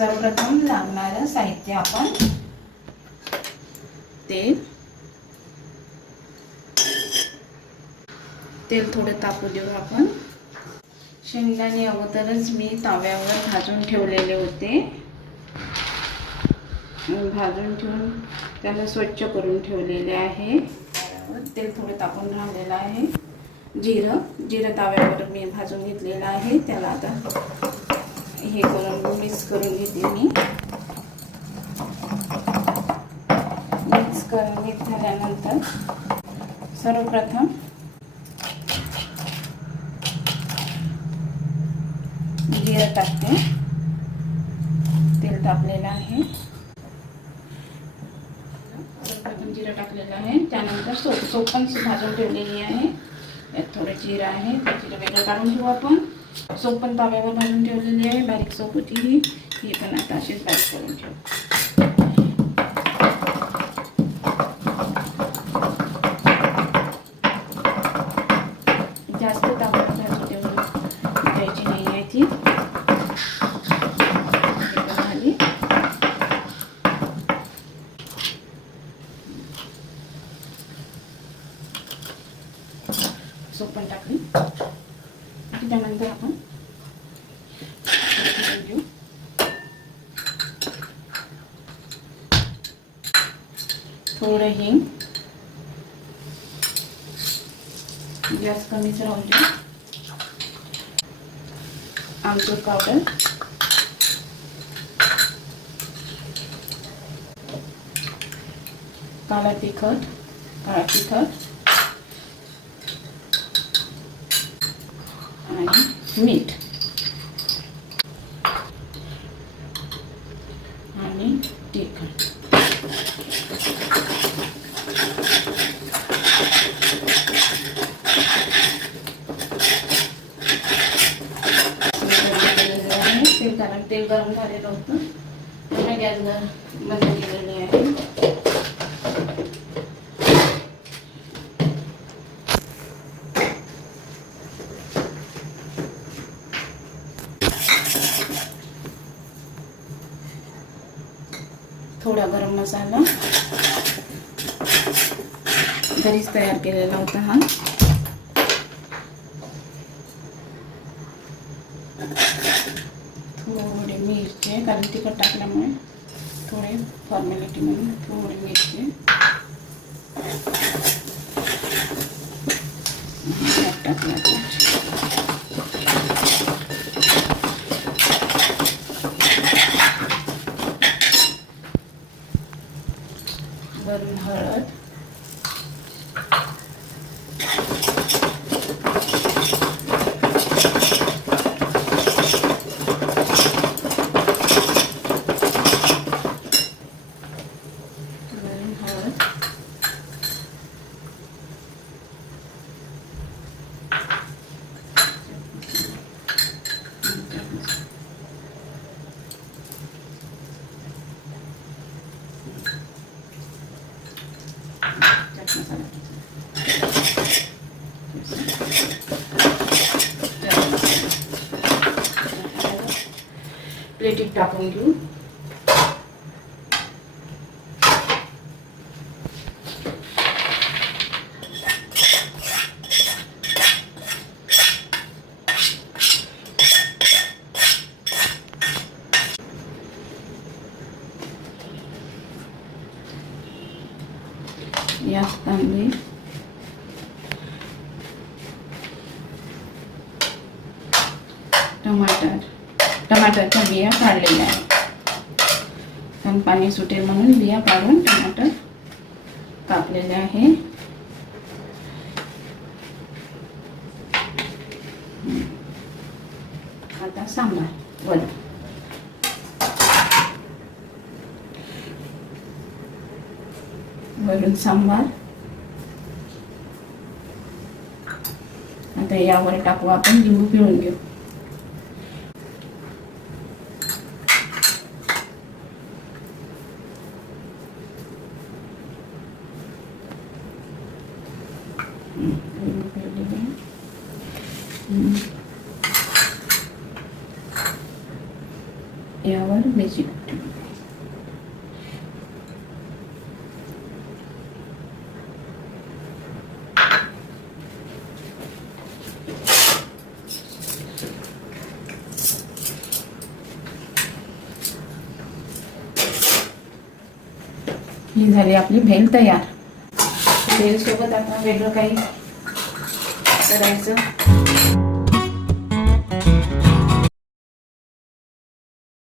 सर्वप्रथम लागणारं साहित्य आपण तेल. तेल थोडं तापू देऊ आपण. शेंगदाणे अगोदरच मी तव्यावर भाजून ठेवलेले होते. भाजून ठेवून त्याला स्वच्छ करून ठेवलेले आहे. तेल थोडं तापून राहिलेलं आहे. जिरं जिरं तव्यावर मी भाजून घेतलेलं आहे. त्याला आता हे करून मिक्स करून घेते मी. मिक्स करून घेत झाल्यानंतर सर्वप्रथम जिरं टाकते. तेल टाकलेलं आहे. सर्वप्रथम जिरं टाकलेलं आहे. त्यानंतर सोप सोप पण भाजून ठेवलेली आहे. यात थोडं जिरं आहे. ते जिरं वेगळं काढून घेऊ आपण. सोप पण तव्यावर भाजून ठेवलेली आहे. बारीक सोप होती ही. ही पण आता अशीच बारीक करून ठेव. जास्त तांबडं भाजून ठेवून द्यायची नाही आहे ती. हे सोप पण टाकली. त्यानंतर आपण थोडं हिंग गॅस कमीच राहून देऊ आमचूर पावडर काळा तिखट काळा तिखट. आणि मीठ. आणि तिखट. तेल गरम गरम झालेलं होतं. पुन्हा गॅस गरम बंद केलेली आहे. थोडा गरम मसाला. घरीच तयार केलेला होता हा. थोडे मिरचे कारण तिखट टाकल्यामुळे थोडे फॉर्मॅलिटी म्हणून थोडे मिरचे. टाकल्या Very hard. প্লেটের টাকা দিন। टाकून घेऊ या कांदे टमाटर टमाटरच्या बिया काढलेल्या आहेत कारण पाणी सुटेल म्हणून बिया काढून टमाटर कापलेले आहे हम्म. आता सांबार वरण वरून सांबार आता यावर टाकू आपण लिंबू पिळून घेऊ हम्म, लिंबू पिळलेले आहे. हम्म. यावर मिरची ही झाली आपली भेल तयार. भेलसोबत आपण वेगळं काही करायचं.